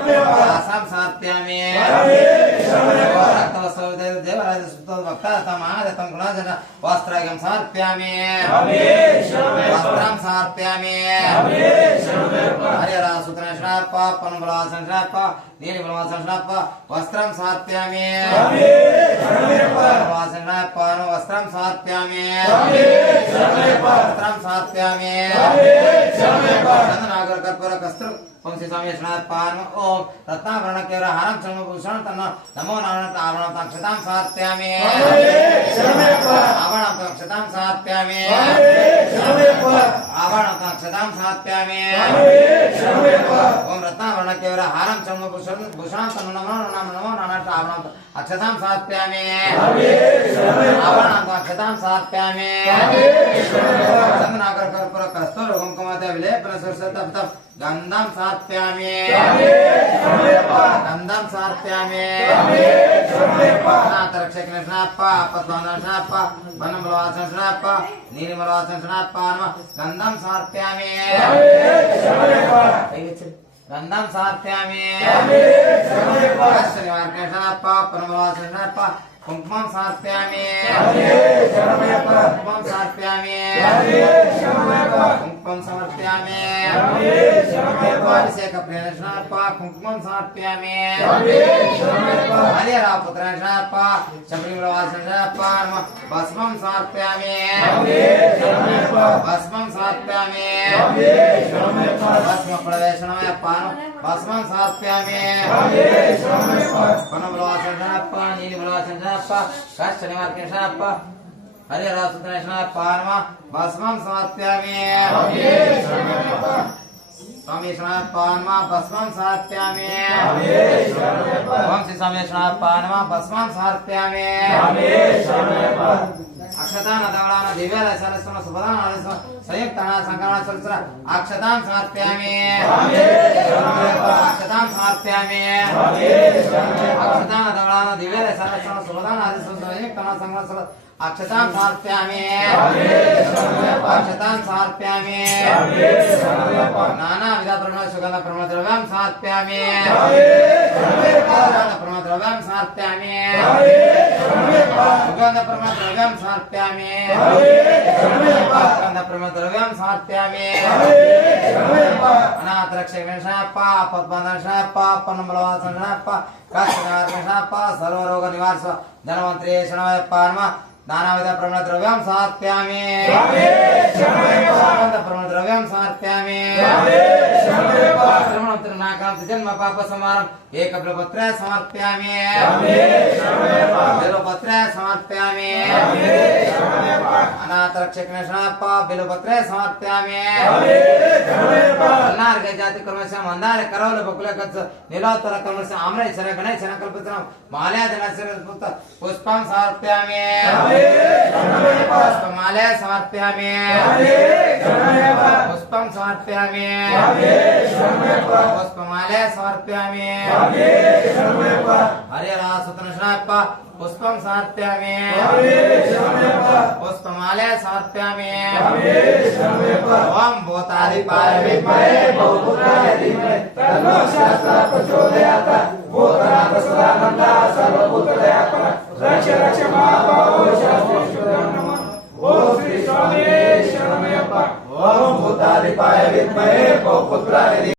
समर्पयामि वस्त्रं समर्पयामि वस्त्रं समर्पयामि हरिहरसूत्रशनाप पनुबलासनशनाप नीलिबलवासनशनाप वस्त्रं समर्पयामि बलवासनशनाप वस्त्रं समर्पयामि वस्त्रं समर्पयामि चंदनागर कर्पूर कस्तूर पंक्ति समेशनात्पान ओम रत्नाभरण केवल हारम चर्मभूषण तन्न नमो नारायण आवरण तक्षतां समर्पयामि आवरण तक्षतां समर्पयामि आवरण तक्षतां समर्पयामि ओम रत्नाभरण केवल हारम चर्मभूषण तन्न नमो नारायण आवरण अक्षतां समर्पयामि आवरण तक्षतां समर्पयामि चंदनागर कर्पूर कस्तूर कुंकुमते विलेपन सरसत तप गंधं समर्पयामि गंधं समर्पयामि नाथरक्षकनशनाप पद्मनाशनाप वनबलवासनशनाप नीलिबलवासनशनाप गंधं समर्पयामि गंधं समर्पयामि शनिवारकनशनाप पद्मवासनशनाप कुंकुमं समर्पयामि कुंकुमं समर्पयामि कुंकुमं समर्पयामि अभिषेकप्रियनशनाप कुंकुमं समर्पयामि हरिहरपुत्रनशनाप शबरिमलवासनशनाप भस्मं समर्पयामि भस्मं समर्पयामि भस्मप्रवेशनाय भस्मं समर्पयामि वनबलवासनशनाप नीलिबलवासनशनाप शनिवारकनशनाप हरिहरसूत्रनशनाप भस्मं समर्पयामि स्वामी शनापानमा भस्मं समर्पयामि ओम श्री स्वामी शनापानमा भस्मं समर्पयामि अक्षतान दवलान दिव्याल सरस्वम सुभदान आलस्व संयुक्तान संकरण सरस्व अक्षतां समर्पयामि अक्षतां समर्पयामि अक्षतान दवलान दिव्याल सरस्वम सुभदान आलस्व संयुक्तान संकरण अक्षतां समर्पयामि अक्षतां समर्पयामि नाना विध प्रमाण सुगंध प्रमाण द्रव्यं समर्पयामि सुगंध प्रमाण द्रव्यं समर्पयामि सुगंध प्रमाण द्रव्यं समर्पयामि सुगंध प्रमाण द्रव्यं समर्पयामि अनाथ रक्षकनशनाप पद्मनाशनाप पन्नबलवासनशनाप काष्ठनारायणशनाप सर्वरोग निवारक धनवंतरे शरणमयप्प नानाविध प्रमाण द्रव्यं समर्पयामि सुगंध प्रमाण द्रव्यं समर्पयामि नाकांत जन्म पाप समारं एक बिल्वपत्र समर्पयामि बिल्वपत्र समर्पयामि अनाथ रक्षकनशनाप बिल्वपत्र समर्पयामि अन्नार्घ जाति कर्मस्य मंदार करवल बकुल कच्च नीलोत्तर कर्मस्य आम्रेश्वर गणेशन कल्पितं माल्यादनस्य पुष्पं समर्पयामि पुष्पमाले समर्पयामि पुष्पं समर्पयामि पुष्पमाले समर्पयामि हरिहरसूत्रनशनाप पुष्पं समर्पयामि पुष्पमाले समर्पयामि ओम भूतादिपाय विद्महे भूभूताय धीमहि तन्नो शास्त्रः प्रचोदयात्